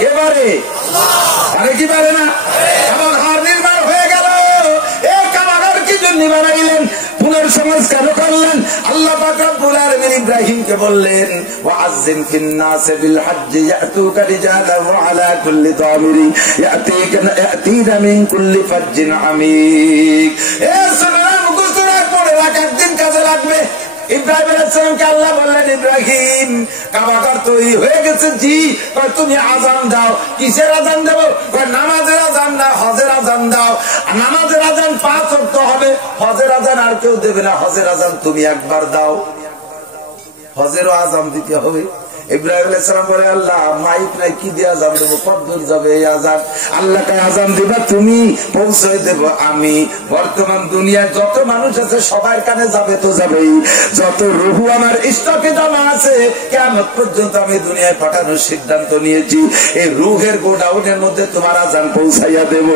কে পারে? আরে কি পারে না? কাবাঘর নির্মাণ হয়ে গেল। এই কাবাঘর কি জন্য বানাইলেন? পুনর্সংস্কার করলেন। আল্লাহ পাক রব্বুল আলামিন ইব্রাহিমকে বললেন, ওয়াআযযিম ফিন-নাসি বিল-হাজ্জি ইয়াতুকা রিজালান ওয়া আলা কুল্লি দামিরিন ইয়াতিনা মিন কুল্লি ফাজ্জিন আমিক। এই সূরা মুখস্থ পড়ে রাখ, একদিন কাজে লাগবে। ইব্রাহিম আলাইহিস সালামকে আল্লাহ বললেন, ইব্রাহিম কাবাঘর তৈরি হয়ে গেছে। জি। তুমি আযান দাও। কিসের আযান দেব? নামাজের আযান না, হজের আযান দাও। নামাজের আযান 5 ওয়াক্ত হবে, হজের আযান আর কেউ দেবে না। হজের আযান তুমি একবার দাও, হজেরও আযান দিতে হবে। ইব্রাহিম আলাইহিস সালাম বলে, আল্লাহ মাইক নাই, কি দিয়ে আযান দেব? কত দূর যাবে এই আযান? আল্লাহকে আযান দিবা তুমি, পৌঁছে দেব আমি। বর্তমান দুনিয়ায় যত মানুষ আছে সবার কানে যাবে তো যাবেই। যত রূহ আমার স্টকে জমা আছে, কিয়ামত পর্যন্ত আমি দুনিয়ায় পাঠানোর সিদ্ধান্ত নিয়েছি। এই রূহের গোডাউনের মধ্যে তোমার আযান পৌঁছাইয়া দেব।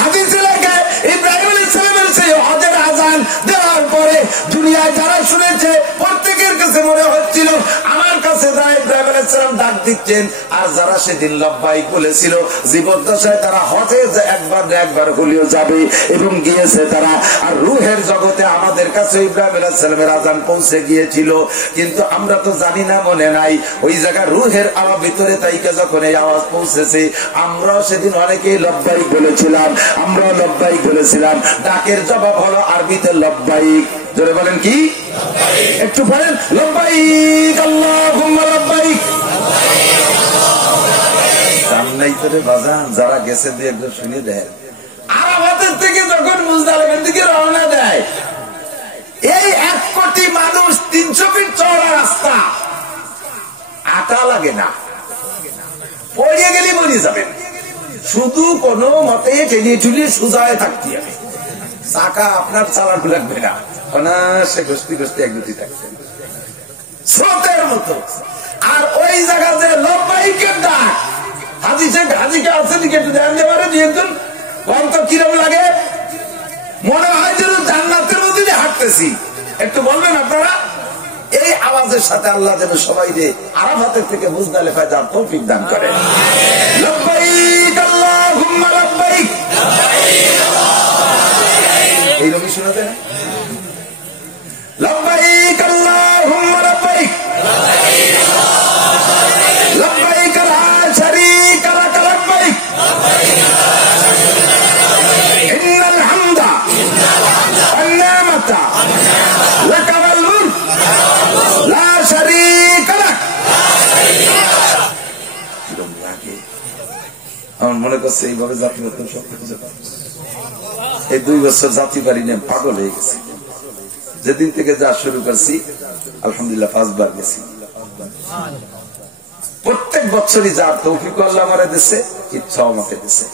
হাদিসে লেখা ইব্রাহিম আলাইহিস সালামের সেই হজের আযান দেওয়ার পরে দুনিয়ায় যারা শুনেছে প্রত্যেকের কাছে মনে হচ্ছিল আমার কাছে যারা ইব্রাহিম আলাইহিস সালাম ডাক দিচ্ছেন, আর যারা সেদিন লব্বাইক বলেছিল জীবদ্দশায় তারা হজে একবার না একবার হলেও যাবে এবং গিয়েছে তারা। আর রূহের জগতে আমাদের কাছে ইব্রাহিম আলাইহিস সালামের আযান পৌঁছে গিয়েছিল, কিন্তু আমরা তো জানি না, মনে নাই। ওই জায়গা রূহের আওয়াজ ভিতরে তাইকে যখন এই আওয়াজ পৌঁছেছে, আমরাও সেদিন অনেকেই লব্বাইক বলেছিলাম, আমরাও লব্বাইক বলেছিলাম। ডাকের জবাব হলো আরবিতে লব্বাইক। জোরে বলেন কি? একটু বলেন লব্বাইক আল্লাহুম্মা লব্বাইক। সামনেই তোরে বাজান যারা গেছে দিয়ে একদম শুনে দেয়। আরাফাতের থেকে যখন মুজদালিফার দিকে রওনা দেয়, এই 1 কোটি মানুষ 300 ফিট চওড়া রাস্তা, আটা লাগে না, পড়িয়ে গেলে মরে যাবেন। শুধু কোন মতে টেনে টুলি সুজায় থাকতে হবে, চাকা আপনার চালানো লাগবে না, অনায়াসে গোষ্ঠী গোষ্ঠী এক দুটি থাকবে স্রোতের মতো। আর ওই জায়গা যে লব্বাইকের ডাক, হাজিকে আছে দিকে একটু ধ্যান দেওয়ারে দুজন অন্ত কিরম লাগে, মনে হয় যেন জান্নাতের মধ্যে দিয়ে হাঁটতেছি। একটু বলবেন আপনারা? এই আওয়াজের সাথে আল্লাহ যেন সবাই রে আরাফাতের থেকে মুজদালিফায় যাওয়ার তৌফিক দান করেন। লব্বাইক আল্লাহুম্মা লব্বাইক। এই নবী শোনাতে না? লব্বাইক আল্লাহুম্মা লব্বাইক লব্বাইক লা শারীকা লাক লব্বাইক ইন্নাল হামদা ওয়ান নি'মাতা লাকা ওয়াল মুলক লা শারীকা লাক। আমার মনে করছে এইভাবে জাতি হতো সব কিছু। এই 2 বছর জাতি পারি না, পাগল হয়ে গেছে। যেদিন থেকে যা শুরু করছি আলহামদুলিল্লাহ 5 বার গেছি। প্রত্যেক বছরই যার তৌফিক আল্লাহ আমারে দিছে, ইচ্ছা আমাকে দিছে,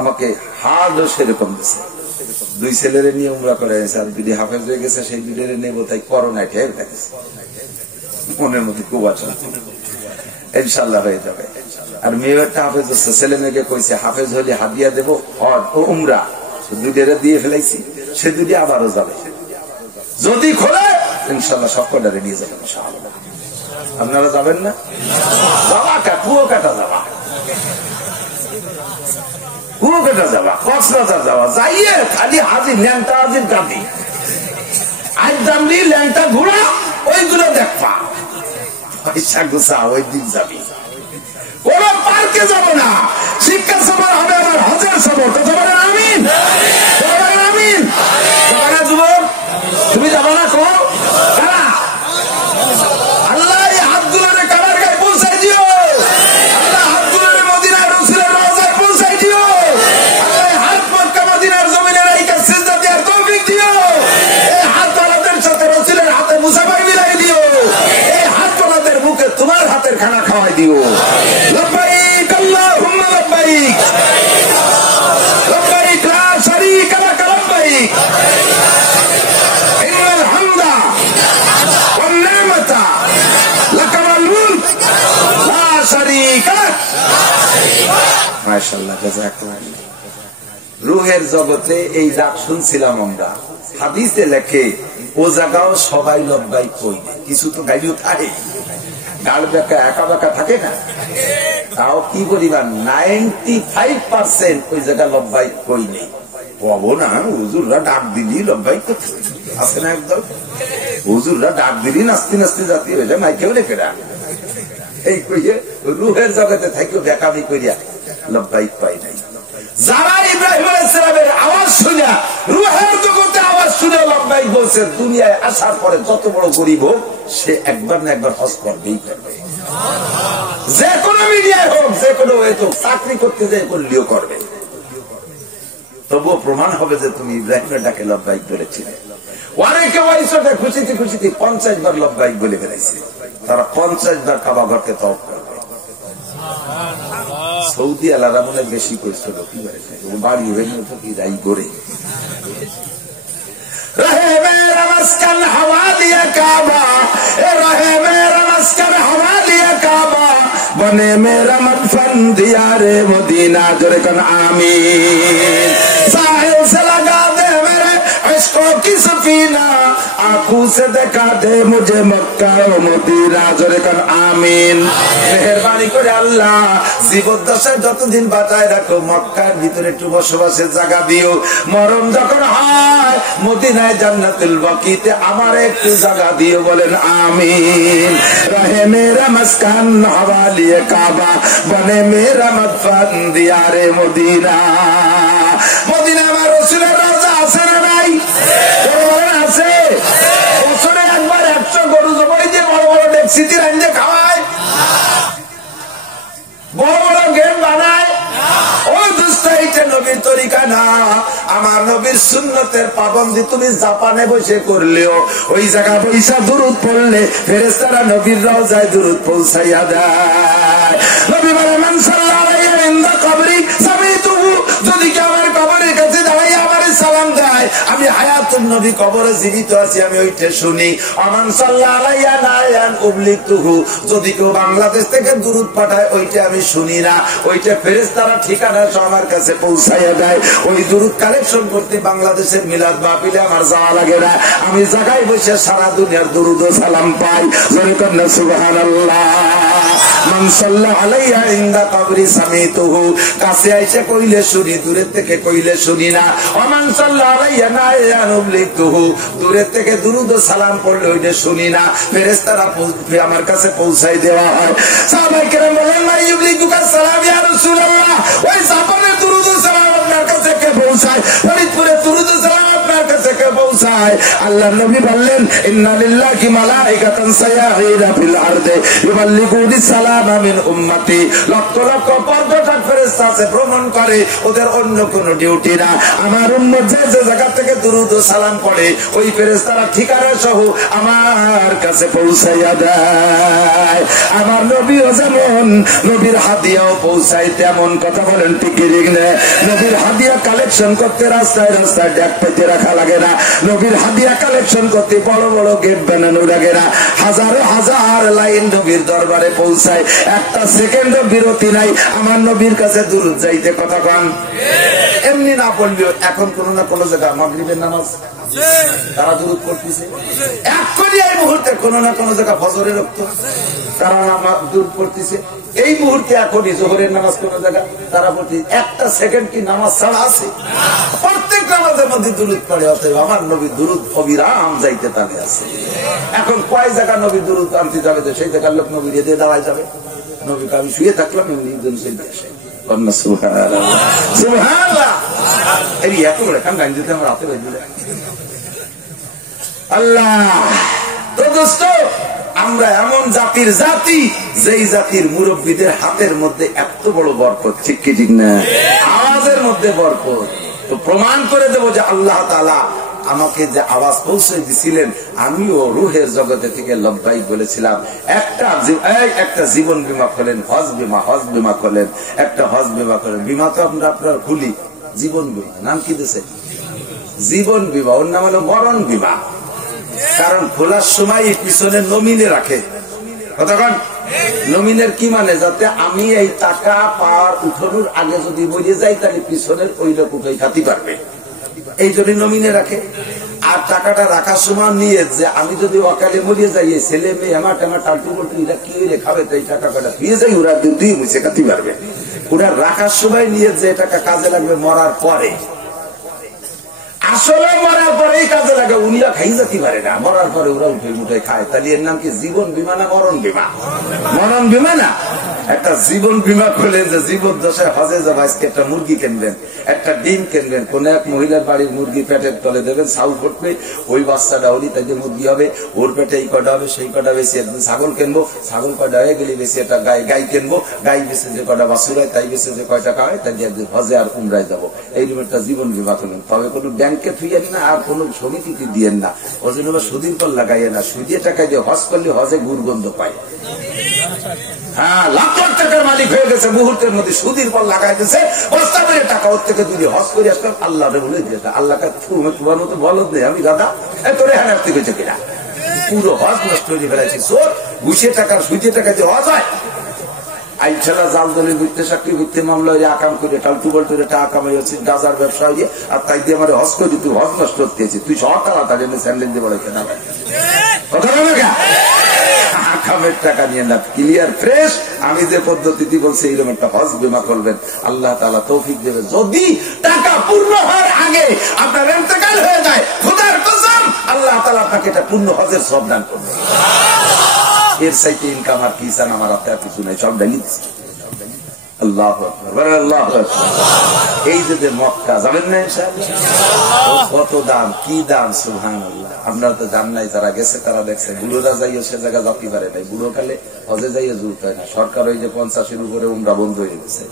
আমাকে হার্ডও সেরকম দিছে। 2 ছেলেরে নিয়ে উমরা করে এনেছে, আর 2 হাফেজ হয়ে গেছে, সেই 2 নেবো, তাই করোনায় ঠের গেছে। মনের মধ্যে খুব আছে, ইনশাল্লাহ হয়ে যাবে। আর মেয়েটা হাফেজ হচ্ছে, ছেলে মেয়েকে কইছে হাফেজ হলে হাদিয়া দেবো, হজ ও উমরা 2 দিয়ে ফেলাইছি, সে 2 আবারও যাবে। যদি খোলে ইনশাল্লাহ সকলে নিয়ে যাবেন ইনশাআল্লাহ। আপনারা যাবেন না? যাবা কুয়ো কাটা যাবা, কুয়ো কাটা যাবা, কক্সবাজার যাওয়া, যাইয়ে খালি হাজির ল্যাংটা হাজির কাঁদি আজ দামলি ল্যাংটা ঘোড়া ওইগুলো দেখবা, পয়সা গুছা ওই দিন যাবি। কোন পার্কে যাবো না, শিক্ষা সফর হবে আমার হজের সফর। কথা বলেন আমিন, আমিন। যুবক তুমি যাবো না? কো কারা? আল্লাহ হাত দুলারে কারার গায়ে পৌঁছাই দিও, আল্লাহ হাত দুলারে মদিনার রাসূলের রওজায় পৌঁছাই দিও, আল্লাহ হাত মক্কা মদিনার জমিনে রাইখা সিজদা দেওয়ার তৌফিক দিও। এই হাত ওয়ালাদের সাথে রাসূলের হাতে মুসাফায় মিলাই দিও, এই হাত ওয়ালাদের মুখে তোমার হাতের খানা খাওয়াই দিও। লব্বাইক আল্লাহুম্মা লব্বাইক লব্বাইক লা শারীকা লাক লব্বাইক ইন্নাল হামদা ওয়ান নি'মাতা লাকা ওয়াল মুলক লা শারীকা লাক। মাশাআল্লাহ, জাযাকাল্লাহ। রূহের জগতে এই ডাক শুনছিলাম আমরা। হাদিসে লেখে ও জায়গাও সবাই লব্বাইক কই না, কিছু তো গাইলেও থাকে, গাড় বেঁকা একা বেঁকা থাকে না, তাও কি পরিমাণ 95% ওই জায়গা লব্বাই কই নেই। পাবো না, হুজুররা ডাক দিলি লব্বাই করতে আছে না, একদম হুজুররা ডাক দিলি নাস্তি নাস্তি জাতি হয়ে যায়, মাইকেও রেখে ডাক এই কইয়ে রুহের জগতে থাকেও বেকামি করিয়া লব্বাই পাই নাই। যারা ইব্রাহিম আলাইহিস সালামের আওয়াজ শুনে, রুহের জগতে আওয়াজ শুনে লব্বাইক বলছে, দুনিয়ায় আসার পরে যত বড় গরিব হোক সে একবার না একবার হজ করবেই করবে, যে কোনো মিডিয়ায় হোক, যে কোনো হয়তো চাকরি করতে যায় করলেও করবে। তবুও প্রমাণ হবে যে তুমি ইব্রাহিমের ডাকে লব্বাইক বলেছিলে। অনেকে ওইসবে খুশিতে খুশিতে 50 বার লব্বাইক বলে বেড়াইছে, তারা 50 বার কাবা ঘরকে তওয়াফ করবে। সৌদি আলাদা মনে বেশি করছিল, কি বাড়ি হয়ে কি যাই করে रहे मेरा मस्कन हवा दिया काबा, रहे मेरा मस्कन हवा दिया काबा, बने मेरा मदफन दिया रे मदीना, जोरे कन आमीन। साहिल से लगा दे मेरे इश्कों की सफीना, आंखों से दिखा दे मुझे मक्का ও মদিনা, जोरे कन आमीन। মেহেরবানি করে আল্লাহ জীবদ্দশায় যতদিন বাঁচায় রাখো, মক্কার ভিতরে একটু বসবাসের জায়গা দিও, মরণ যখন হয় মদিনায় জান্নাতুল বাকিতে আমার একটু জায়গা দিও, বলেন আমিন। রহে মেরা মস্কান হওয়ালিয়ে কাবা, বনে মেরা মদফন দিয়ারে মদিনা। মদিনা আমার রাসূলের রওজা আছে না নাই? বলেন আছে। বছরে একবার 100 গরু জবাই দিয়ে বড় বড় ডেকসিতে রান্না খাওয়ায়, বড় বড় গেম বানায়। ওই দোস্ত, এইটা নবীর তরিকা না। আমার নবীর সুন্নতের পাবন্দি তুমি জাপানে বসে করলেও ওই জায়গা বৈশা দুরুদ পড়লে ফেরেশতারা নবীর রওজায় দুরুদ পৌঁছাইয়া দেয়। নবী বলেন, মান সাল্লাল্লাহু আলাইহি ইনদা কবরি সামিতুহু, যদি কেউ আমার কবরের কাছে দাঁড়িয়ে আমারে সালাম দেয়, আমি হায়াতুন নবী কবরে জীবিত আছি, আমি ওইটা শুনি। আমান সাল্লাল্লাহু আলাইহি নায়ান উবলিতুহু, যদি কেউ বাংলাদেশ থেকে দুরুদ পাঠায় ওইটা আমি শুনি না, ওইটা ফেরেশতারা ঠিকানা আমার কাছে পৌঁছাইয়া দেয়। ওই দুরুদ কালেকশন করতে বাংলাদেশের মিলাদ মাহফিলে আমার যাওয়া লাগে না, আমি জায়গায় বসে সারা দুনিয়ার দুরুদ ও সালাম পাই। জোরে কন্না সুবহানাল্লাহ। মান সাল্লাল্লাহু আলাইহি ইনদা কবরি সামিতুহু, কাছে আইসা কইলে শুনি, দূরের থেকে কইলে শুনি না। ওমান সাল্লাল্লাহু আলাইহি নায়ান উবলিতুহু, দূরের থেকে দুরুদ ও সালাম পড়লে ওইটা শুনি না, ফেরেশতারা আমার কাছে পৌঁছাই দেওয়া হয়। সাহাবায়ে কেরাম বলেন, লা ইউবলিকুকা সালাম ইয়া রাসূলুল্লাহ, ওই জাপানের দুরুদ ও সালাম আপনার কাছে কে পৌঁছায়, ফরিদপুরে দুরুদ ও সালাম আপনার কাছে কে পৌঁছায়? আল্লাহর নবী বললেন, ইন্না লিল্লাহি মালাইকাতান সায়াহিনা ফিল আরদি ইউবাল্লিগুনি সালামা মিন উম্মতি, লক্ষ লক্ষ পর্যটক ফেরেশতা আছে ভ্রমণ করে, ওদের অন্য কোনো ডিউটি না। আমার উম্মত যে যে জায়গা থেকে দুরুদ ও সালাম পড়ে, ওই ফেরেশতারা ঠিকানা সহ আমার কাছে পৌঁছাইয়া দেয়। আমার নবীও যেমন নবীর হাদিয়াও পৌঁছায় তেমন, কথা বলেন ঠিক কি না? নবীর হাদিয়া কালেকশন করতে রাস্তায় রাস্তায় ডেক পেতে রাখা লাগে না, নবীর হাদিয়া কালেকশন করতে বড় বড় গেট বানানো লাগে না, হাজারো হাজার লাইন নবীর দরবারে পৌঁছায়, একটা সেকেন্ডও বিরতি নাই আমার নবীর কাছে দুরুদ যাইতে। কথা কন, এমনি না পড়লেও এখন কোন না কোন জায়গায় মাগরিবের নামাজ তারা দুরুদ পড়তেছে, এক্ষুনি এই মুহূর্তে কোন না কোন জায়গায় ফজরের রক্ত তারা দুরুদ পড়তেছে, এই মুহূর্তে এখনই জোহরের নামাজ কোন জায়গায় তারা পড়তে, একটা সেকেন্ড কি নামাজ ছাড়া আছে? প্রত্যেক নামাজের মধ্যে দুরুদ পড়ে। অতএব আমার নবী দুরুদ অবিরাম যাইতে তালে আছে। এখন কয় জায়গা নবী দুরুদ আনতে যাবে, তো সেই জায়গার লোক নবী দিয়ে দাঁড়ায় যাবে। নবীকে আমি শুয়ে থাকলাম, এমনি একজন চলে আসে, সুবহানাল্লাহ। এই এত বড় কাম গান দিতে আমার হাতে বাজে আল্লাহ। তো দোস্ত, আমরা এমন জাতির জাতি, যেই জাতির মুরব্বীদের হাতের মধ্যে এত বড় বরকত, ঠিক কি ঠিক না? আওয়াজের মধ্যে বরকত। তো প্রমাণ করে দেব যে আল্লাহ তাআলা আমাকে যে আওয়াজ পৌঁছে দিছিলেন, আমিও রুহের জগতে থেকে লব্বাইক বলেছিলাম। একটা জীবন বীমা করলেন, হজ বীমা করলেন, একটা হজ বীমা করলেন। বীমা তো আপনার খুলি, জীবন বীমা নাম কি দিয়েছে? জীবন বীমা। ওর নাম হলো মরণ বীমা। কারণ খোলার সময় পিছনে নমিনে রাখে। কতক্ষণ নমিনের কি মানে? যাতে আমি এই টাকা পাওয়ার উঠানোর আগে যদি মরে যাই, তাহলে পিছনের ওই লোক উঠাই খাতি পারবে, এই জন্য নমিনে রাখে। আর টাকাটা রাখার সময় নিয়ে যে আমি যদি অকালে মরিয়ে যাই ছেলে মেয়ে আমার টালটু বলটু এরা কি হইলে খাবে তো এই টাকা কটা দিয়ে যাই ওরা দুই মুছে খাতে পারবে। ওরা রাখার সময় নিয়ে যে টাকা কাজে লাগবে মরার পরে, আসলে মরার পরেই কাজে লাগে। উনিরা খাই যেতে পারে না, মরার পরে ওরা উঠে মুঠে খায়। তাহলে এর নাম কি জীবন বীমা না মরণ বীমা? মরণ বীমা না। একটা জীবন বীমা করলে যে জীবন দশায় হজে যাবে, আজকে একটা মুরগি কিনবেন, একটা ডিম কিনবেন, কোন এক মহিলার বাড়ির মুরগি পেটের তলে দেবেন, ছাউ ফুটবে, ওই বাচ্চাটা হলি তাই যে মুরগি হবে, ওর পেটে এই কটা হবে, সেই কটা বেশি একদিন ছাগল কিনবো, ছাগল কটা হয়ে গেলে বেশি একটা গাই কিনবো, গাই বেশি যে কটা বাছুর হয়, তাই বেশি যে কয় টাকা হয়, তাই একদিন হজে আর উমরায় যাবো। এইরকম একটা জীবন বীমা করবেন। তবে কোনো ব্যাংকে থুইয়েন না, আর কোন সমিতিকে দিয়েন না, ওই জন্য সুদিন পর লাগাইয়ে না। সুদিয়ে টাকা দিয়ে হজ করলে হজে গুরগন্ধ পায়। হ্যাঁ, লাখ লাখ টাকার মালিক হয়ে গেছে, মুহূর্তের মধ্যে সুদির পর লাগাইতেছে বস্তা করে টাকা। ওর থেকে যদি হজ করে আসতাম আল্লাহ বলে দিয়েছে, আল্লাহকে তোমার মতো বলদ নেই আমি দাদা তোরে হ্যাঁ আসতে গেছে কিনা, পুরো হজ নষ্ট করে ফেলাইছি। সোর ঘুষিয়ে টাকার সুদিয়ে টাকা যে হজ হয়, আইছালা জাল দলে বুঝতে চাকরি বুঝতে মামলা আকাম করে টালটু বলতে টাকা কামাই হচ্ছে, গাজার ব্যবসা হয়ে, আর তাই দিয়ে আমার হজ করে তুই হজ নষ্ট করতেছি, তুই সকাল তার জন্য স্যান্ডেল দিয়ে বলে কেনা কথা বলে আকামের টাকা নিয়ে না, ক্লিয়ার ফ্রেশ। আমি যে পদ্ধতি বলছি এইরকম একটা হজ বীমা করবেন, আল্লাহ তাআলা তৌফিক দেবে। যদি টাকা পূর্ণ হওয়ার আগে আপনার ইন্তেকাল হয়ে যায়, খোদার কসম আল্লাহ তাআলা আপনাকে এটা পূর্ণ হজের সব দান করবে। এর সাইতে ইনকাম আর কি চান? আমার হাতে আর কিছু নাই, সব ডালি আল্লাহু আকবার, আল্লাহু আকবার। এই যে মক্কা যাবেন না ইনশাআল্লাহ, কত দাম, কি দাম, সুবহানাল্লাহ। আপনারা তো জান নাই, যারা গেছে তারা দেখছে। বুড়োরা যাইও সে জায়গা যাতে পারে নাই, বুড়ো কালে হজে যাইয়ে জুত হয় না। সরকার ওই যে 50-এর উপরে উমরা বন্ধ হয়ে গেছে।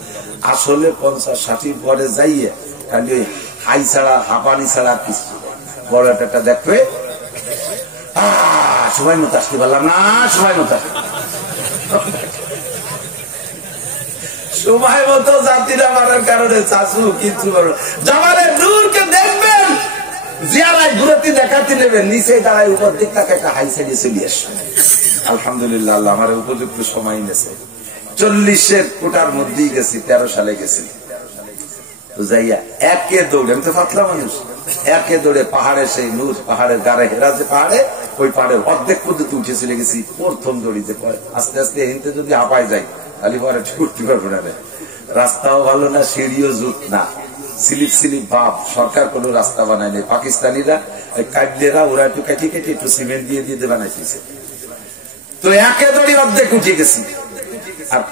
আসলে 50-60 পরে যাইয়ে খালি ওই হাই ছাড়া হাঁপানি ছাড়া কিছু বড় একটা দেখবে। সময় মতো আসতে পারলাম না, সময় মতো সময় মতো যাত্রীরা মারার কারণে চাষু কিছু জমানের দূরকে দেখবেন, জিয়ারায় ঘুরতে দেখাতে নেবেন, নিচে দাঁড়ায় উপর দিক তাকে একটা হাই সাইডে চলে আসবে। আলহামদুলিল্লাহ, আল্লাহ আমার উপযুক্ত সময় নিয়েছে। 40-এর কোটার মধ্যেই গেছি, 13 সালে গেছি। যাইয়া একে দৌড়ে, আমি তো পাতলা মানুষ, একে দৌড়ে পাহাড়ে সেই নূর পাহাড়ের গাড়ে হেরা যে পাহাড়ে, ওই পাহাড়ের অর্ধেক পদ্ধতি উঠে চলে গেছি। প্রথম দৌড়ি যে আস্তে আস্তে হিনতে যদি হাঁপায় যাই খালি পরে উঠতে পারবো না। রাস্তাও ভালো না, সিঁড়িও জুত না, স্লিপ স্লিপ ভাব। সরকার কোন রাস্তা বানায় নেই, পাকিস্তানিরা কাটলেরা ওরা একটু কাটি কেটে একটু সিমেন্ট দিয়ে দিয়ে বানাইছে। তো একে দৌড়ি অর্ধেক উঠে গেছি। আর